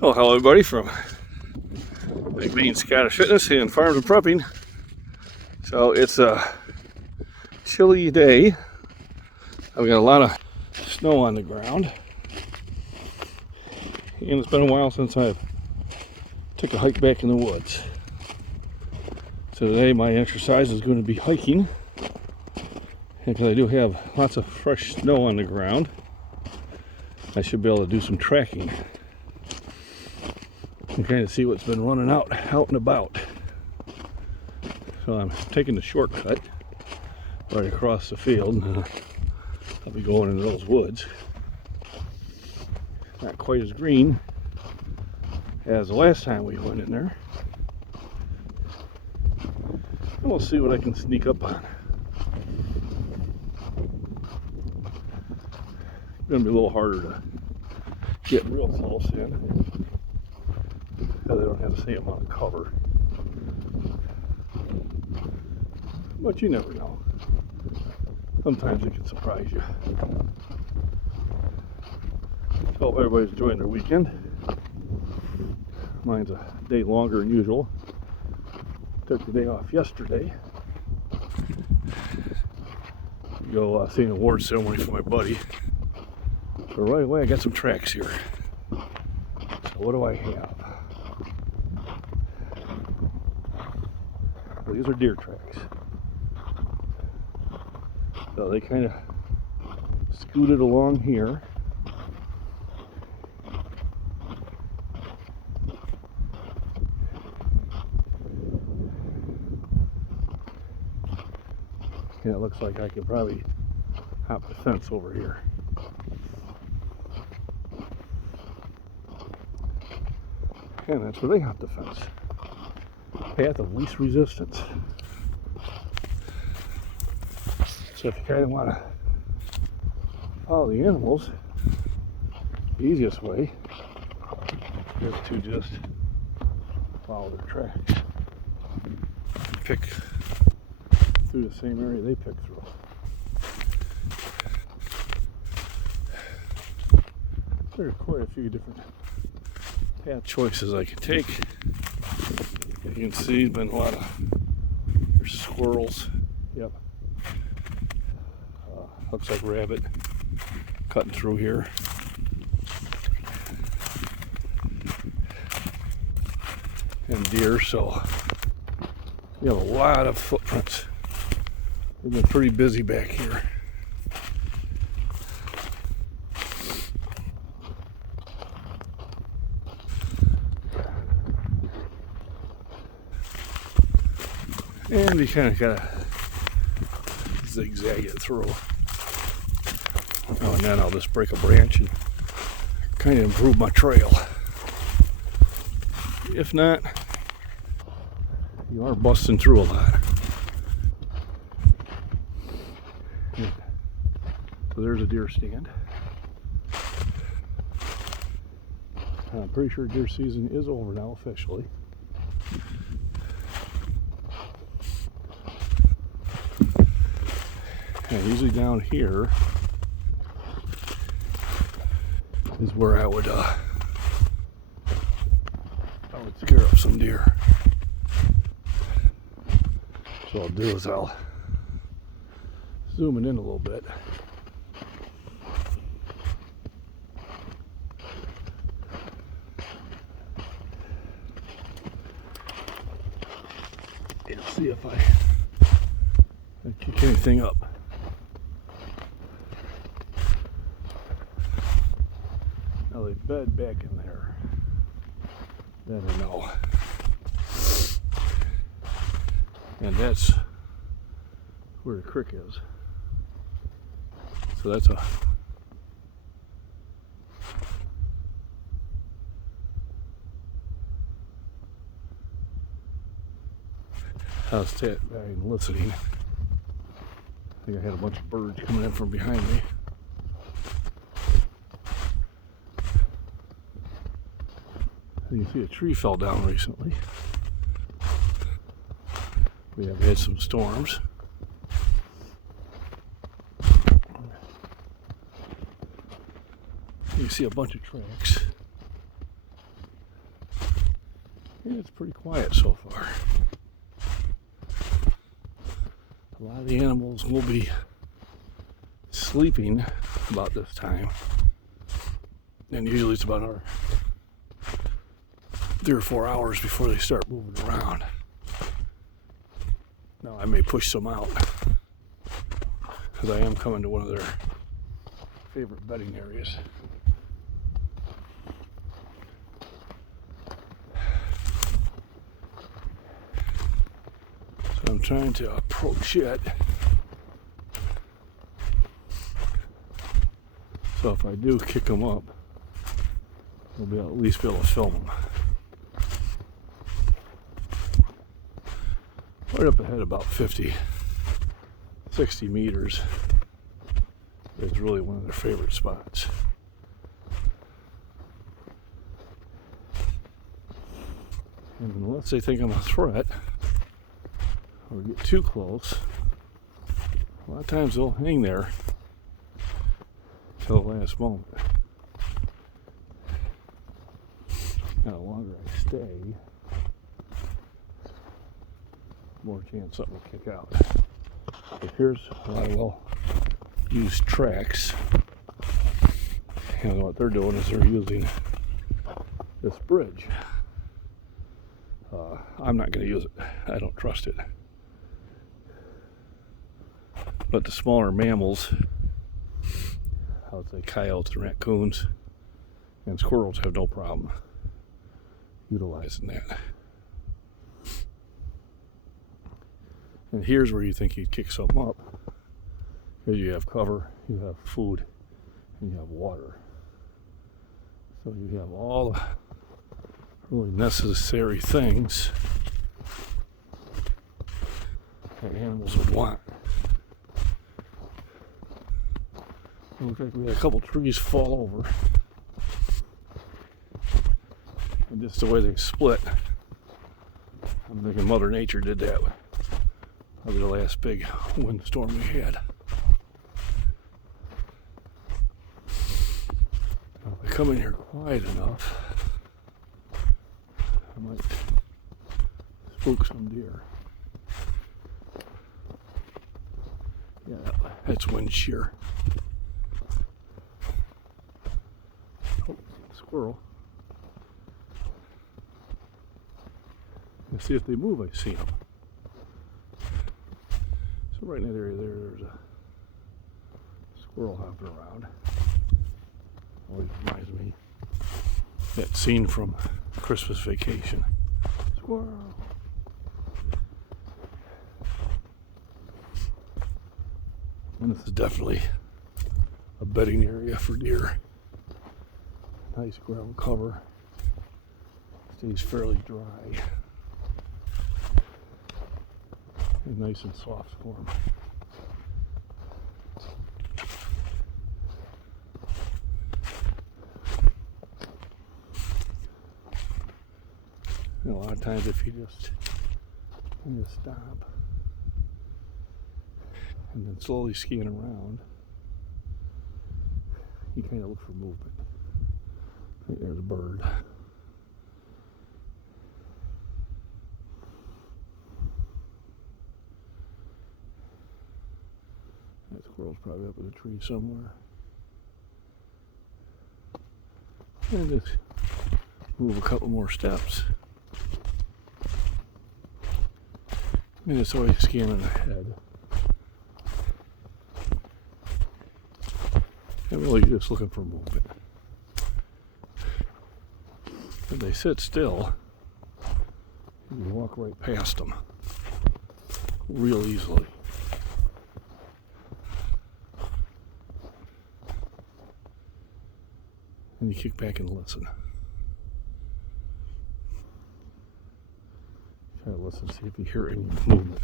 Well, hello everybody from MacBean Scottish Fitness and Farms and Prepping. So it's a chilly day. I've got a lot of snow on the ground. And it's been a while since I've took a hike back in the woods. So today my exercise is going to be hiking. Because I do have lots of fresh snow on the ground, I should be able to do some tracking. And kind of see what's been running out and about. So I'm taking the shortcut right across the field, and I'll be going into those woods. Not quite as green as the last time we went in there. And we'll see what I can sneak up on. It's going to be a little harder to get real close in. They don't have the same amount of cover. But you never know. Sometimes it can surprise you. So hope everybody's enjoying their weekend. Mine's a day longer than usual. Took the day off yesterday. Go see an award ceremony for my buddy. So right away I got some tracks here. So what do I have? Well, these are deer tracks. So they kind of scooted along here. And it looks like I could probably hop the fence over here. And that's where they hop the fence. Path of least resistance. So if you kind of want to follow the animals, the easiest way is to just follow their tracks. Pick through the same area they pick through. There are quite a few different path choices I could take. You can see there's been a lot of squirrels. Yep. Looks like rabbit cutting through here. And deer, so you have a lot of footprints. They've been pretty busy back here. And you kind of gotta zigzag it through. Oh, and then I'll just break a branch and kind of improve my trail. If not, you are busting through a lot. And so there's a deer stand. I'm pretty sure deer season is over now officially. And usually down here is where I would scare up some deer. So what I'll do is I'll zoom it in a little bit. And see if I kick anything up. Now they bed back in there. Then or no. And that's where the creek is. So that's a how's that? I'm listening. I think I had a bunch of birds coming in from behind me. You can see a tree fell down recently. We have had some storms. You see a bunch of tracks. It's pretty quiet so far. A lot of the animals will be sleeping about this time. And usually it's about another 3 or 4 hours before they start moving around. Now I may push some out because I am coming to one of their favorite bedding areas. So I'm trying to approach it. So if I do kick them up, I'll be at least be able to film them. Right up ahead, about 50, 60 meters, is really one of their favorite spots. And unless they think I'm a threat or get too close, a lot of times they'll hang there till the last moment. Now, the longer I stay, more chance something will kick out. But here's a lot of well-used tracks. And what they're doing is they're using this bridge. I'm not going to use it. I don't trust it. But the smaller mammals, I would say coyotes and raccoons and squirrels, have no problem utilizing that. And here's where you think you'd kick something up. Here you have cover, you have food, and you have water. So you have all the really necessary things that animals would want. It looks like we had a couple trees fall over. And just the way they split, I'm thinking Mother Nature did that. Probably the last big windstorm we had. Now, if I come in here quiet enough, I might spook some deer. Yeah, that's wind shear. Oh, squirrel. Let's see if they move. I see them. So right in that area there's a squirrel hopping around. Always reminds me that scene from Christmas Vacation. Squirrel. And this is definitely a bedding area for deer. Nice ground cover. Stays fairly dry. And nice and soft for them. And a lot of times if you just kind of stop and then slowly scan around, you kind of look for movement. I think there's a bird. That squirrel's probably up in a tree somewhere. And just move a couple more steps. And it's always scanning ahead. And really just looking for movement. If they sit still, you can walk right past them real easily. And you kick back and listen. Try to listen, see if you hear any movement.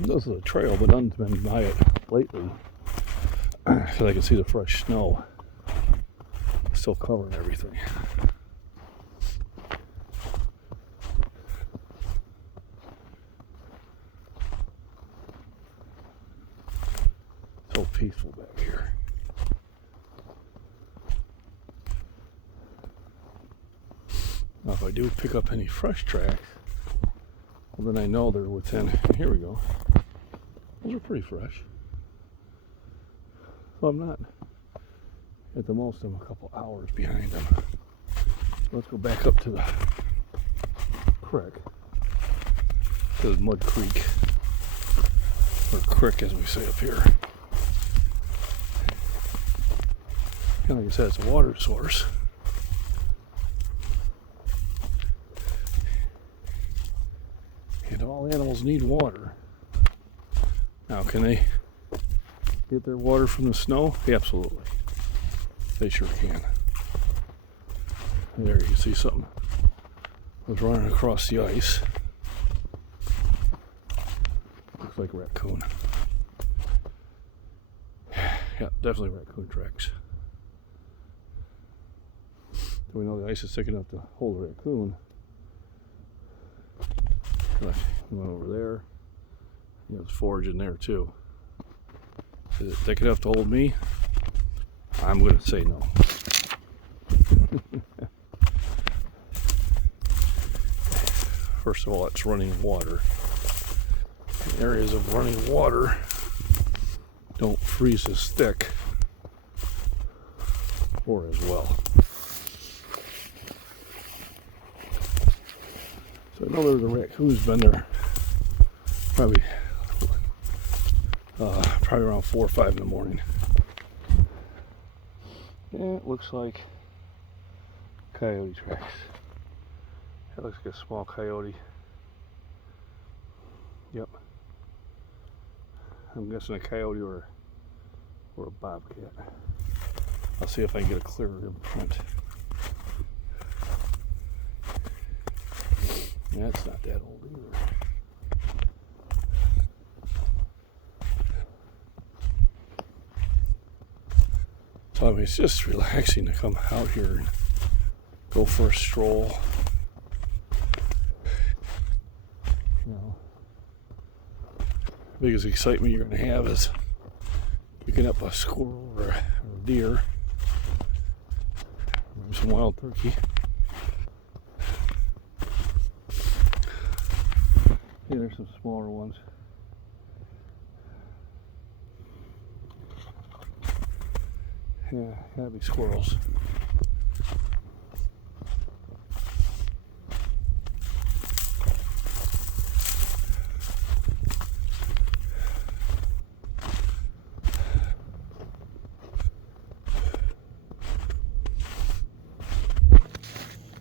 This is a trail, but none's been by it lately. So I can see the fresh snow still covering everything. So peaceful back here. Now if I do pick up any fresh tracks, well, then I know they're within, here we go. Those are pretty fresh. So I'm not, at the most, I'm a couple hours behind them. Let's go back up to the creek, to the Mud Creek, or creek as we say up here. And like I said, it's a water source. And all animals need water. Now, can they get their water from the snow? Absolutely. They sure can. There, you can see something was running across the ice. Looks like a raccoon. Yeah, definitely raccoon tracks. So we know the ice is thick enough to hold a raccoon. Went over there. There's forage in there too. Is it thick enough to hold me? I'm going to say no. First of all, it's running water. Areas of running water don't freeze as thick or as well. So I know there's a raccoon's been there probably around 4 or 5 in the morning. And it looks like coyote tracks. That looks like a small coyote. Yep. I'm guessing a coyote or a bobcat. I'll see if I can get a clearer imprint. Yeah, it's not that old either. So I mean, it's just relaxing to come out here and go for a stroll. You know, the biggest excitement you're going to have is picking up a squirrel or a deer, maybe some wild turkey. Yeah, there's some smaller ones. Yeah, gotta be squirrels.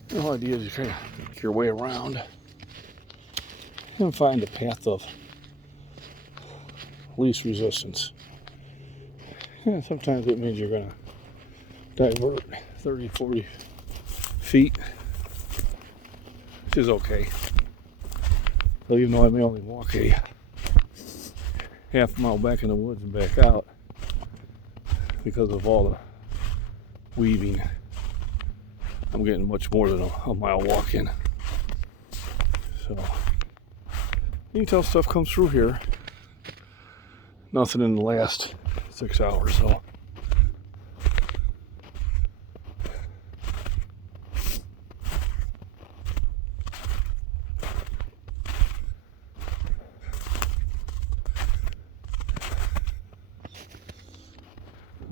The whole idea is you kind of make your way around and find a path of least resistance. Yeah, sometimes it means you're going to divert 30, 40 feet, which is okay. So even though I may only walk a half mile back in the woods and back out because of all the weaving, I'm getting much more than a mile walk in. So you can tell stuff comes through here. Nothing in the last 6 hours, so.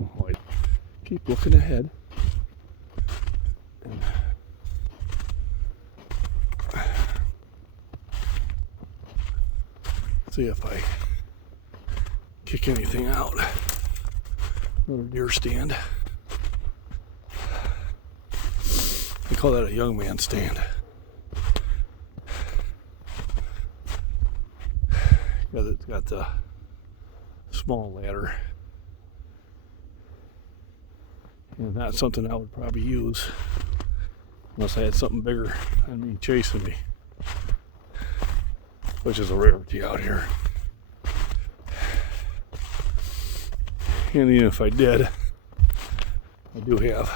Oh, I keep looking ahead. And see if I kick anything out. Another deer stand. We call that a young man stand. Because it's got the small ladder. And that's something I would probably use unless I had something bigger than me chasing me, which is a rarity out here. And even if I did, I do have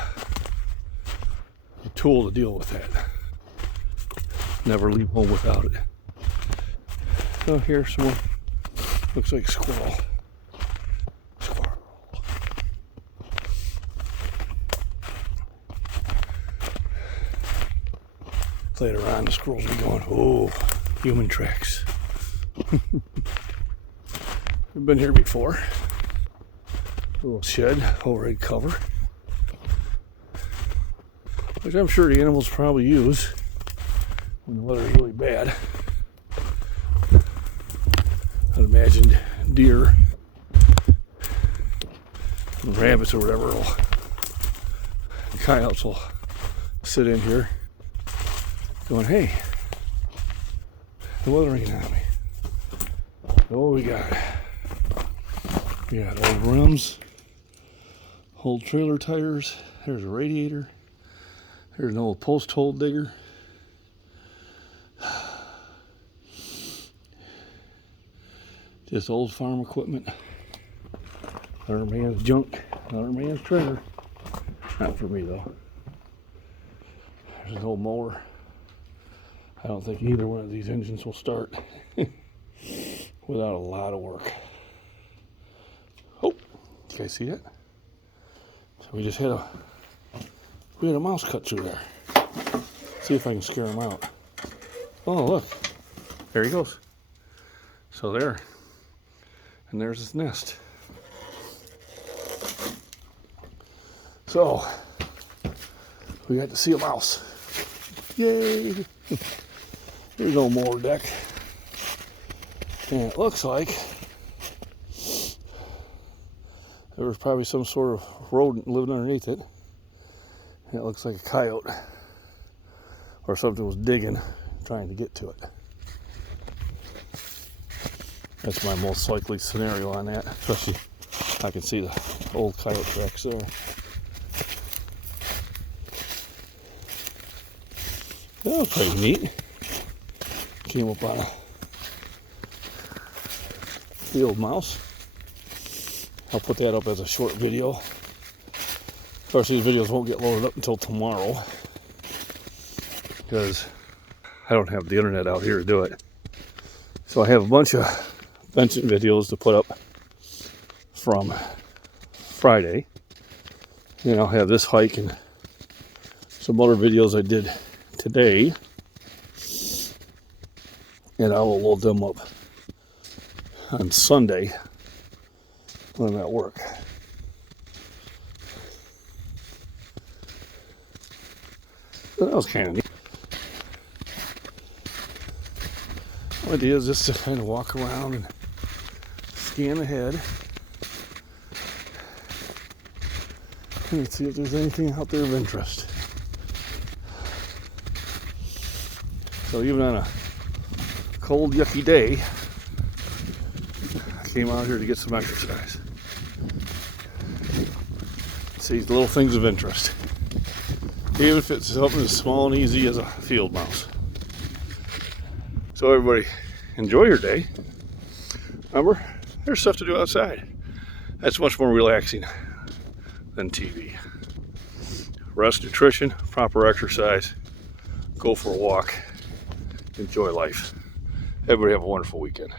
a tool to deal with that. Never leave home without it. So here's some more. Looks like a squirrel. Squirrel. Later on, the squirrels will be going, oh, human tracks. We've been here before. A little shed, already cover, which I'm sure the animals probably use when the weather is really bad. I'd imagine deer and rabbits or whatever, the coyotes will sit in here going, hey, the weather ain't on me. Oh, we got old rims, old trailer tires. There's a radiator. There's an old post hole digger. Just old farm equipment. Another man's junk. Another man's trailer. Not for me though. There's an old mower. I don't think either one of these engines will start without a lot of work. Oh, you guys see that? So we just had a mouse cut through there. See if I can scare him out. Oh, look. There he goes. So there. And there's his nest. So, we got to see a mouse. Yay! Here's no mower deck. And it looks like there was probably some sort of rodent living underneath it. And it looks like a coyote or something was digging, trying to get to it. That's my most likely scenario on that. Especially, I can see the old coyote tracks there. That was pretty neat. Came up on a field mouse. I'll put that up as a short video. Of course, these videos won't get loaded up until tomorrow because I don't have the internet out here to do it. So I have a bunch of fencing videos to put up from Friday. And I'll have this hike and some other videos I did today. And I will load them up on Sunday when I'm at work. So that was kind of neat. The idea is just to kind of walk around and scan ahead and see if there's anything out there of interest. So even on a cold, yucky day, I came out here to get some exercise. See the little things of interest. Even if it's something as small and easy as a field mouse. So everybody, enjoy your day. Remember, there's stuff to do outside. That's much more relaxing than TV. Rest, nutrition, proper exercise, go for a walk, enjoy life. Everybody have a wonderful weekend.